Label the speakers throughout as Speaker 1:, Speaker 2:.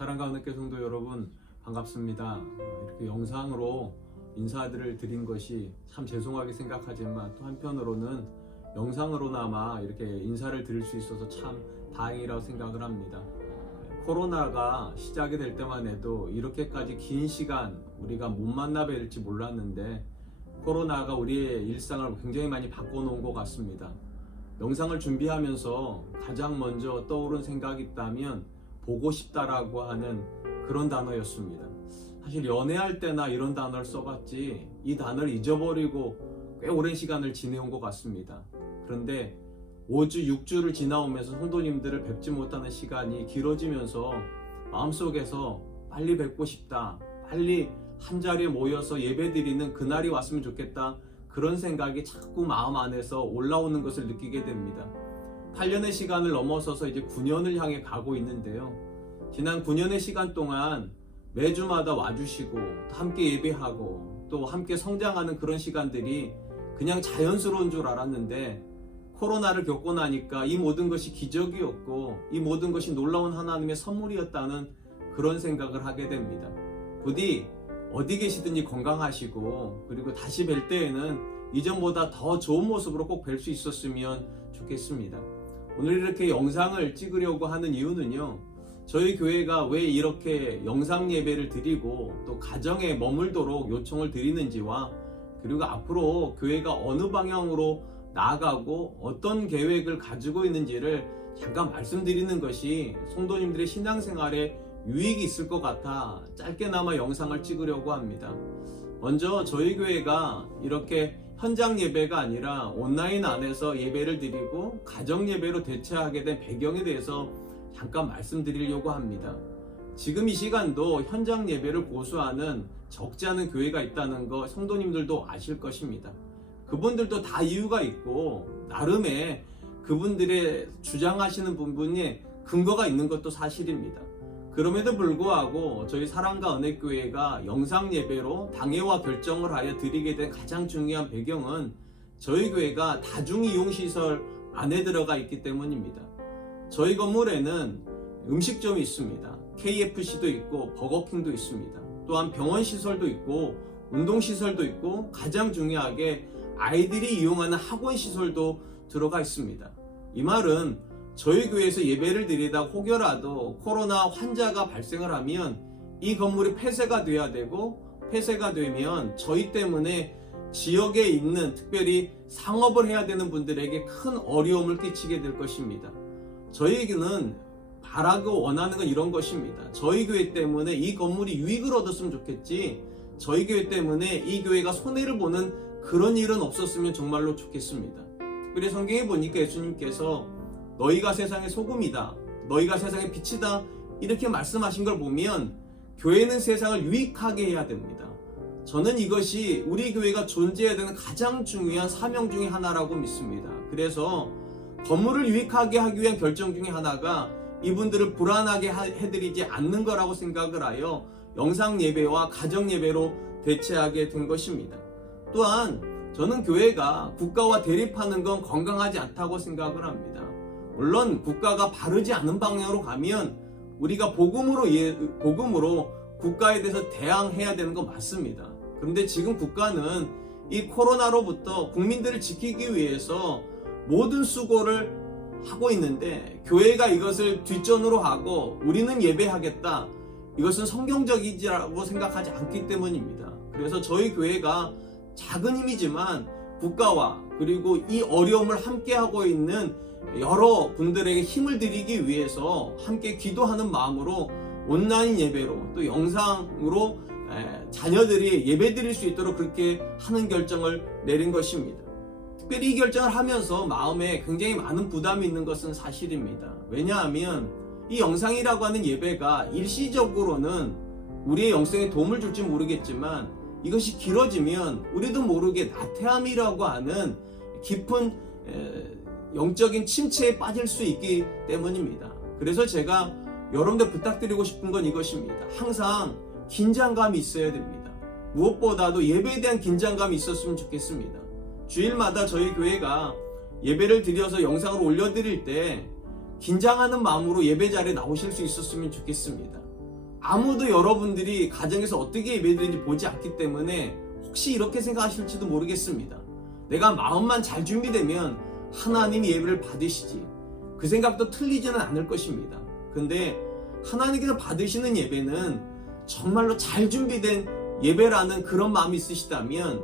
Speaker 1: 사랑과 은혜교 성도 여러분 반갑습니다. 어, 이렇게 영상으로 인사들을 드린 것이 참 죄송하게 생각하지만 또 한편으로는 영상으로나마 이렇게 인사를 드릴 수 있어서 참 다행이라고 생각을 합니다. 코로나가 시작이 될 때만 해도 이렇게까지 긴 시간 우리가 못 만나 뵐지 몰랐는데 코로나가 우리의 일상을 굉장히 많이 바꿔놓은 것 같습니다. 영상을 준비하면서 가장 먼저 떠오른 생각이 있다면 보고 싶다라고 하는 그런 단어였습니다. 사실 연애할 때나 이런 단어를 써봤지 이 단어를 잊어버리고 꽤 오랜 시간을 지내온 것 같습니다. 그런데 5주, 6주를 지나오면서 성도님들을 뵙지 못하는 시간이 길어지면서 마음속에서 빨리 뵙고 싶다. 빨리 한 자리에 모여서 예배 드리는 그날이 왔으면 좋겠다. 그런 생각이 자꾸 마음 안에서 올라오는 것을 느끼게 됩니다. 8년의 시간을 넘어서서 이제 9년을 향해 가고 있는데요. 지난 9년의 시간 동안 매주마다 와주시고 또 함께 예배하고 또 함께 성장하는 그런 시간들이 그냥 자연스러운 줄 알았는데 코로나를 겪고 나니까 이 모든 것이 기적이었고 이 모든 것이 놀라운 하나님의 선물이었다는 그런 생각을 하게 됩니다. 부디 어디 계시든지 건강하시고 그리고 다시 뵐 때에는 이전보다 더 좋은 모습으로 꼭 뵐 수 있었으면 좋겠습니다. 오늘 이렇게 영상을 찍으려고 하는 이유는요. 저희 교회가 왜 이렇게 영상 예배를 드리고 또 가정에 머물도록 요청을 드리는지와 그리고 앞으로 교회가 어느 방향으로 나아가고 어떤 계획을 가지고 있는지를 잠깐 말씀드리는 것이 성도님들의 신앙생활에 유익이 있을 것 같아 짧게나마 영상을 찍으려고 합니다. 먼저 저희 교회가 이렇게 현장 예배가 아니라 온라인 안에서 예배를 드리고 가정 예배로 대체하게 된 배경에 대해서 잠깐 말씀드리려고 합니다. 지금 이 시간도 현장 예배를 고수하는 적지 않은 교회가 있다는 거 성도님들도 아실 것입니다. 그분들도 다 이유가 있고 나름의 그분들의 주장하시는 부분이 근거가 있는 것도 사실입니다. 그럼에도 불구하고 저희 사랑과 은혜교회가 영상 예배로 당회와 결정을 하여 드리게 된 가장 중요한 배경은 저희 교회가 다중 이용 시설 안에 들어가 있기 때문입니다. 저희 건물에는 음식점이 있습니다. KFC도 있고 버거킹도 있습니다. 또한 병원 시설도 있고 운동 시설도 있고 가장 중요하게 아이들이 이용하는 학원 시설도 들어가 있습니다. 이 말은 저희 교회에서 예배를 드리다 혹여라도 코로나 환자가 발생을 하면 이 건물이 폐쇄가 돼야 되고 폐쇄가 되면 저희 때문에 지역에 있는 특별히 상업을 해야 되는 분들에게 큰 어려움을 끼치게 될 것입니다. 저희에게는 바라고 원하는 건 이런 것입니다. 저희 교회 때문에 이 건물이 유익을 얻었으면 좋겠지. 저희 교회 때문에 이 교회가 손해를 보는 그런 일은 없었으면 정말로 좋겠습니다. 특별히 성경에 보니까 예수님께서 너희가 세상의 소금이다. 너희가 세상의 빛이다. 이렇게 말씀하신 걸 보면 교회는 세상을 유익하게 해야 됩니다. 저는 이것이 우리 교회가 존재해야 되는 가장 중요한 사명 중의 하나라고 믿습니다. 그래서 건물을 유익하게 하기 위한 결정 중의 하나가 이분들을 불안하게 하- 해드리지 않는 거라고 생각을 하여 영상 예배와 가정 예배로 대체하게 된 것입니다. 또한 저는 교회가 국가와 대립하는 건 건강하지 않다고 생각을 합니다. 물론 국가가 바르지 않은 방향으로 가면 우리가 복음으로 예, 복음으로 국가에 대해서 대항해야 되는 건 맞습니다. 그런데 지금 국가는 이 코로나로부터 국민들을 지키기 위해서 모든 수고를 하고 있는데 교회가 이것을 뒷전으로 하고 우리는 예배하겠다. 이것은 성경적이지라고 생각하지 않기 때문입니다. 그래서 저희 교회가 작은 힘이지만 국가와 그리고 이 어려움을 함께 하고 있는 여러 분들에게 힘을 드리기 위해서 함께 기도하는 마음으로 온라인 예배로 또 영상으로 에, 자녀들이 예배 드릴 수 있도록 그렇게 하는 결정을 내린 것입니다. 특별히 이 결정을 하면서 마음에 굉장히 많은 부담이 있는 것은 사실입니다. 왜냐하면 이 영상이라고 하는 예배가 일시적으로는 우리의 영성에 도움을 줄지 모르겠지만 이것이 길어지면 우리도 모르게 나태함이라고 하는 깊은 에, 영적인 침체에 빠질 수 있기 때문입니다. 그래서 제가 여러분들 부탁드리고 싶은 건 이것입니다. 항상 긴장감이 있어야 됩니다. 무엇보다도 예배에 대한 긴장감이 있었으면 좋겠습니다. 주일마다 저희 교회가 예배를 드려서 영상을 올려드릴 때 긴장하는 마음으로 예배 자리에 나오실 수 있었으면 좋겠습니다. 아무도 여러분들이 가정에서 어떻게 예배드리는지 보지 않기 때문에 혹시 이렇게 생각하실지도 모르겠습니다. 내가 마음만 잘 준비되면 하나님이 예배를 받으시지. 그 생각도 틀리지는 않을 것입니다. 근데 하나님께서 받으시는 예배는 정말로 잘 준비된 예배라는 그런 마음이 있으시다면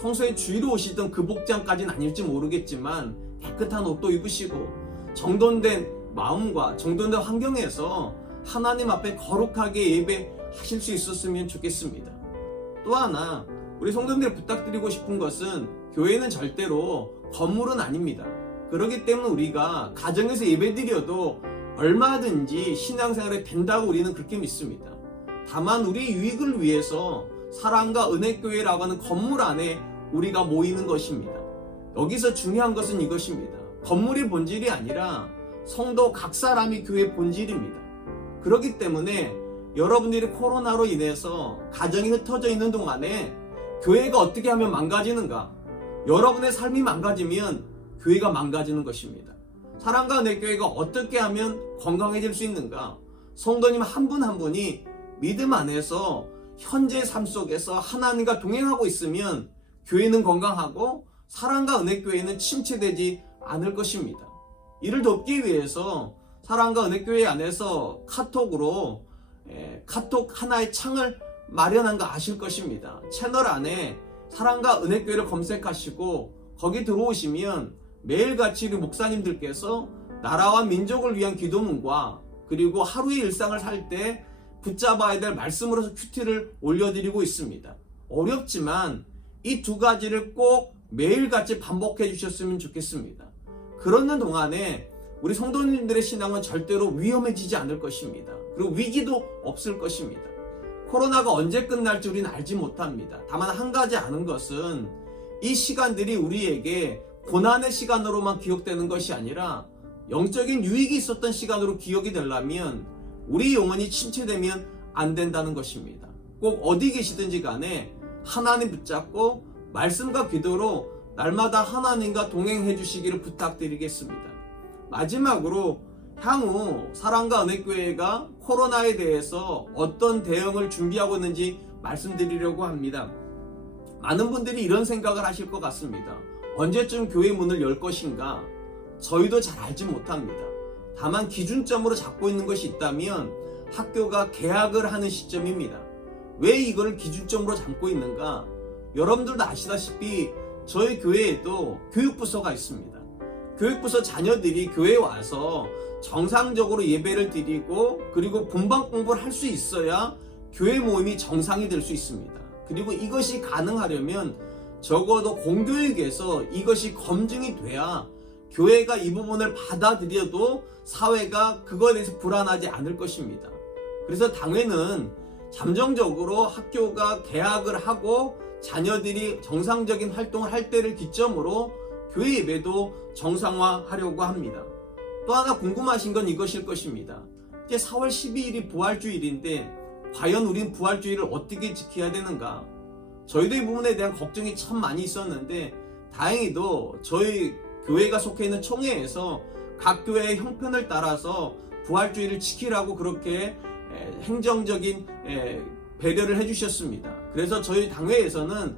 Speaker 1: 평소에 주위로 오시던 그 복장까지는 아닐지 모르겠지만 깨끗한 옷도 입으시고 정돈된 마음과 정돈된 환경에서 하나님 앞에 거룩하게 예배하실 수 있었으면 좋겠습니다. 또 하나 우리 성도님들 부탁드리고 싶은 것은 교회는 절대로 건물은 아닙니다. 그렇기 때문에 우리가 가정에서 예배드려도 얼마든지 신앙생활이 된다고 우리는 그렇게 믿습니다. 다만 우리 유익을 위해서 사랑과 은혜교회라고 하는 건물 안에 우리가 모이는 것입니다. 여기서 중요한 것은 이것입니다. 건물이 본질이 아니라 성도 각 사람이 교회 본질입니다. 그렇기 때문에 여러분들이 코로나로 인해서 가정이 흩어져 있는 동안에 교회가 어떻게 하면 망가지는가? 여러분의 삶이 망가지면 교회가 망가지는 것입니다. 사랑과 내 교회가 어떻게 하면 건강해질 수 있는가? 성도님 한 분 한 분이 믿음 안에서 현재 삶 속에서 하나님과 동행하고 있으면 교회는 건강하고 사랑과 은혜 교회는 침체되지 않을 것입니다. 이를 돕기 위해서 사랑과 은혜 교회 안에서 카톡으로 에, 카톡 하나의 창을 마련한 거 아실 것입니다. 채널 안에 사랑과 은혜 교회를 검색하시고 거기 들어오시면 매일같이 우리 목사님들께서 나라와 민족을 위한 기도문과 그리고 하루의 일상을 살 때 붙잡아야 될 말씀으로서 큐티를 올려드리고 있습니다. 어렵지만 이 두 가지를 꼭 매일같이 반복해 주셨으면 좋겠습니다. 그러는 동안에 우리 성도님들의 신앙은 절대로 위험해지지 않을 것입니다. 그리고 위기도 없을 것입니다. 코로나가 언제 끝날지 우리는 알지 못합니다. 다만 한 가지 아는 것은 이 시간들이 우리에게 고난의 시간으로만 기억되는 것이 아니라 영적인 유익이 있었던 시간으로 기억이 되려면 우리 영혼이 침체되면 안 된다는 것입니다. 꼭 어디 계시든지 간에 하나님 붙잡고 말씀과 기도로 날마다 하나님과 동행해 주시기를 부탁드리겠습니다. 마지막으로 향후 사랑과 은혜교회가 코로나에 대해서 어떤 대응을 준비하고 있는지 말씀드리려고 합니다. 많은 분들이 이런 생각을 하실 것 같습니다. 언제쯤 교회 문을 열 것인가? 저희도 잘 알지 못합니다. 다만 기준점으로 잡고 있는 것이 있다면 학교가 개학을 하는 시점입니다. 왜 이걸 기준점으로 잡고 있는가? 여러분들도 아시다시피 저희 교회에도 교육부서가 있습니다. 교육부서 자녀들이 교회에 와서 정상적으로 예배를 드리고 그리고 분방 공부를 할 수 있어야 교회 모임이 정상이 될 수 있습니다. 그리고 이것이 가능하려면 적어도 공교육에서 이것이 검증이 돼야 교회가 이 부분을 받아들여도 사회가 그거에 대해서 불안하지 않을 것입니다. 그래서 당회는 잠정적으로 학교가 개학을 하고 자녀들이 정상적인 활동을 할 때를 기점으로 교회 예배도 정상화하려고 합니다. 또 하나 궁금하신 건 이것일 것입니다. 이제 4월 12일이 부활주일인데 과연 우린 부활주일을 어떻게 지켜야 되는가? 저희도 이 부분에 대한 걱정이 참 많이 있었는데 다행히도 저희 교회가 속해 있는 총회에서 각 교회의 형편을 따라서 부활주의를 지키라고 그렇게 행정적인 배려를 해주셨습니다. 그래서 저희 당회에서는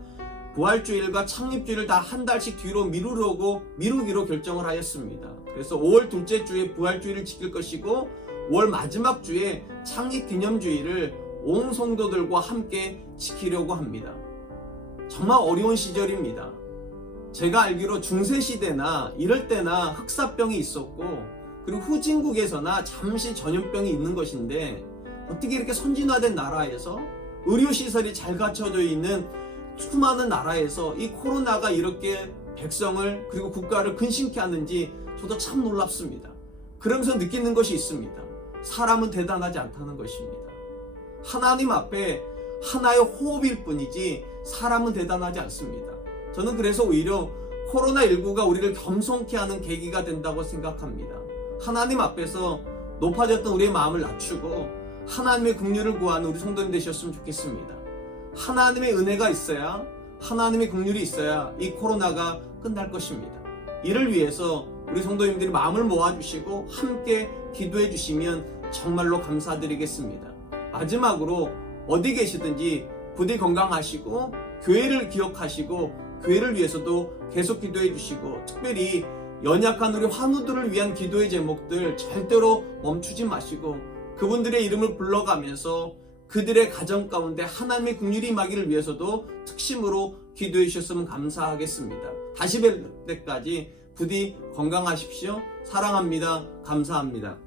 Speaker 1: 부활주일과 창립주일을 다 한 달씩 뒤로 미루려고 미루기로 결정을 하였습니다. 그래서 5월 둘째 주에 부활주일을 지킬 것이고 5월 마지막 주에 창립 기념주일을 온 성도들과 함께 지키려고 합니다. 정말 어려운 시절입니다. 제가 알기로 중세시대나 이럴 때나 흑사병이 있었고 그리고 후진국에서나 잠시 전염병이 있는 것인데 어떻게 이렇게 선진화된 나라에서 의료시설이 잘 갖춰져 있는 수많은 나라에서 이 코로나가 이렇게 백성을 그리고 국가를 근심케 하는지 저도 참 놀랍습니다. 그러면서 느끼는 것이 있습니다. 사람은 대단하지 않다는 것입니다. 하나님 앞에 하나의 호흡일 뿐이지 사람은 대단하지 않습니다. 저는 그래서 오히려 코로나19가 우리를 겸손케 하는 계기가 된다고 생각합니다. 하나님 앞에서 높아졌던 우리의 마음을 낮추고 하나님의 긍휼을 구하는 우리 성도님 되셨으면 좋겠습니다. 하나님의 은혜가 있어야 하나님의 긍휼이 있어야 이 코로나가 끝날 것입니다. 이를 위해서 우리 성도님들이 마음을 모아주시고 함께 기도해 주시면 정말로 감사드리겠습니다. 마지막으로 어디 계시든지 부디 건강하시고 교회를 기억하시고 교회를 위해서도 계속 기도해 주시고 특별히 연약한 우리 환우들을 위한 기도의 제목들 절대로 멈추지 마시고 그분들의 이름을 불러가면서 그들의 가정 가운데 하나님의 국률이 임하기를 위해서도 특심으로 기도해 주셨으면 감사하겠습니다. 다시 뵐 때까지 부디 건강하십시오. 사랑합니다. 감사합니다.